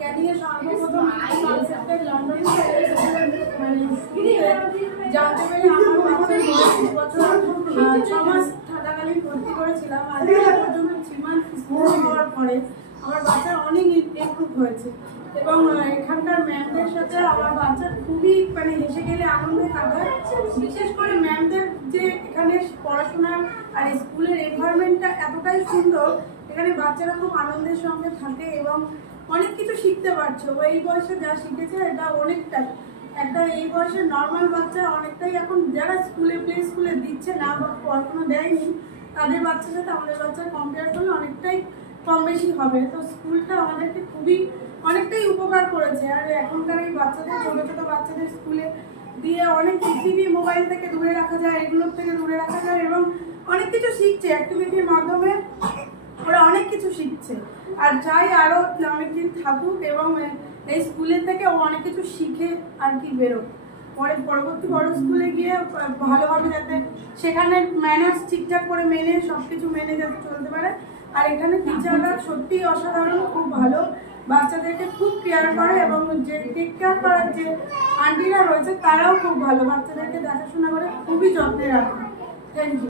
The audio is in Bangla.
ক্যানিংয়ে সর্বপ্রথম কনসেপ্টের লন্ডন মানে জানতে পেরে আমার বাচ্চার বয়স 2 বছর 6 মাস থাকাকালীন ভর্তি করেছিলাম। আর পর্যন্ত 3 মাস স্কুল হওয়ার পরে আমার বাচ্চার অনেক ইমপ্রুভ হয়েছে এবং এখানকার ম্যামদের সাথে আমার বাচ্চা খুবই মানে হেসে গেলে আনন্দে কাটায়। বিশেষ করে ম্যামদের যে এখানে পড়াশোনার আর স্কুলের এনভায়রনমেন্টটা এতটাই সুন্দর, এখানে বাচ্চারা খুব আনন্দের সঙ্গে থাকে এবং অনেক কিছু শিখতে পারছে। ও এই বয়সে যা শিখেছে এটা অনেকটাই একটা এই বয়সের নর্মাল বাচ্চা অনেকটাই এখন যারা স্কুলে প্লে স্কুলে দিচ্ছে না বা পড়াশোনা দেয়নি তাদের বাচ্চার সাথে আমাদের বাচ্চার কম্পেয়ার করলে অনেকটাই কম বেশি হবে। তো স্কুলটা আমাদেরকে খুবই অনেকটাই উপকার করেছে। আর এখনকার এই বাচ্চাদের ছোটো ছোটো বাচ্চাদের স্কুলে দিয়ে অনেক টিভি মোবাইল থেকে দূরে রাখা যায়, এগুলোর থেকে দূরে রাখা যায় এবং অনেক কিছু শিখছে অ্যাক্টিভিটির মাধ্যমে। ওরা অনেক কিছু শিখছে আর চাই আরও অনেক দিন থাকুক এবং এই স্কুলের থেকে ও অনেক কিছু শিখে আর কি বেরোক, পরে পরবর্তী বড় স্কুলে গিয়ে ভালোভাবে যাতে সেখানে ম্যানার্স ঠিকঠাক করে মেনে সব কিছু মেনে যাতে চলতে পারে। আর এখানে টিচাররা সত্যিই অসাধারণ, খুব ভালো, বাচ্চাদেরকে খুব কেয়ার করে এবং যে টেক কেয়ার করার যে আন্টিরা রয়েছে তারাও খুব ভালো, বাচ্চাদেরকে দেখাশোনা করে খুবই যত্নে রাখে। Thank you.